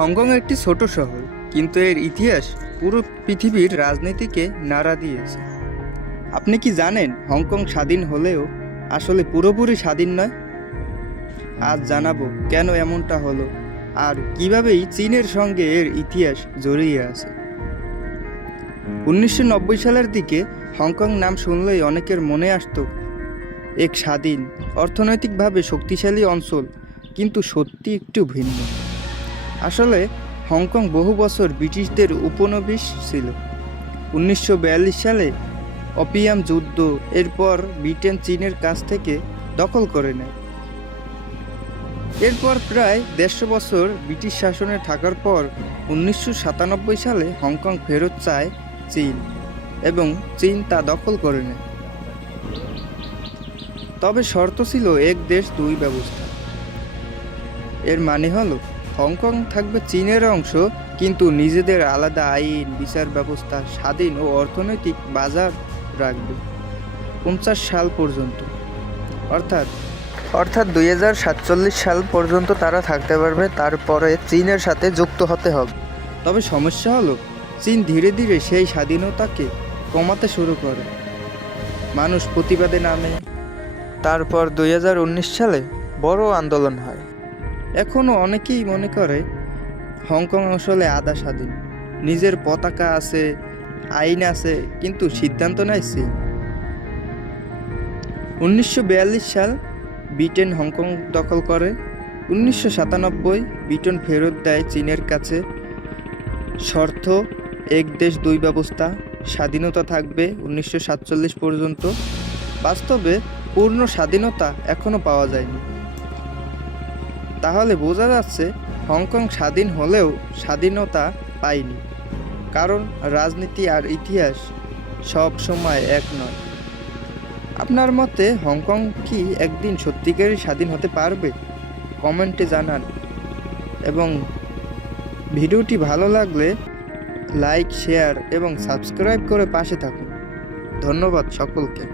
Hong Kong একটি ছোট শহর, কিন্তু এর ইতিহাস পুরো পৃথিবীর রাজনীতিকে নাড়া দিয়েছে। আপনি কি জানেন হংকং স্বাধীন হলেও আসলে পুরোপুরি স্বাধীন নয়? আজ জানাবো কেন এমনটা হলো আর কিভাবেই চীনের সঙ্গে এর ইতিহাস জড়িয়ে আছে। 1990 সালের দিকে হংকং নাম শুনলেই অনেকের মনে আসতো এক স্বাধীন, অর্থনৈতিকভাবে শক্তিশালী অঞ্চল, কিন্তু সত্যি একটু ভিন্ন। আসলে হংকং বহু বছর ব্রিটিশদের উপনিবেশ ছিল। 1942 সালে অপিয়াম যুদ্ধ এরপর ব্রিটেন চীনের কাছ থেকে দখল করে নেয়। এরপর প্রায় 150 বছর ব্রিটিশ শাসনে থাকার পর 1997 সালে হংকং ফেরত চায় চীন এবং চীন তা দখল করে নেয়। তবে শর্ত ছিল এক দেশ দুই ব্যবস্থা। এর মানে হলো হংকং থাকবে চীনের অংশ, কিন্তু নিজেদের আলাদা আইন, বিচার ব্যবস্থা, স্বাধীন ও অর্থনৈতিক বাজার রাখবে 50 সাল পর্যন্ত। অর্থাৎ 2047 সাল পর্যন্ত তারা থাকতে পারবে, তারপরে চীনের সাথে যুক্ত হতে হবে। তবে সমস্যা হলো চীন ধীরে ধীরে সেই স্বাধীনতাকে কমাতে শুরু করে, মানুষ প্রতিবাদে নামে। তারপর 2019 সালে বড় আন্দোলন হয়। এখনও অনেকেই মনে করে হংকং আসলে আধা স্বাধীন, নিজের পতাকা আছে, আইন আছে, কিন্তু সিদ্ধান্ত নেয় চীন। 1942 সাল ব্রিটেন হংকং দখল করে। 1997 ব্রিটেন ফেরত দেয় চীনের কাছে। শর্ত এক দেশ দুই ব্যবস্থা, স্বাধীনতা থাকবে 1947 পর্যন্ত। বাস্তবে পূর্ণ স্বাধীনতা এখনও পাওয়া যায়নি। তাহলে বোঝা যাচ্ছে হংকং স্বাধীন হলেও স্বাধীনতা পায়নি, কারণ রাজনীতি আর ইতিহাস সব সময় এক নয়। আপনার মতে হংকং কি একদিন সত্যিকারই স্বাধীন হতে পারবে? কমেন্টে জানান, এবং ভিডিওটি ভালো লাগলে লাইক, শেয়ার এবং সাবস্ক্রাইব করে পাশে থাকুন। ধন্যবাদ সকলকে।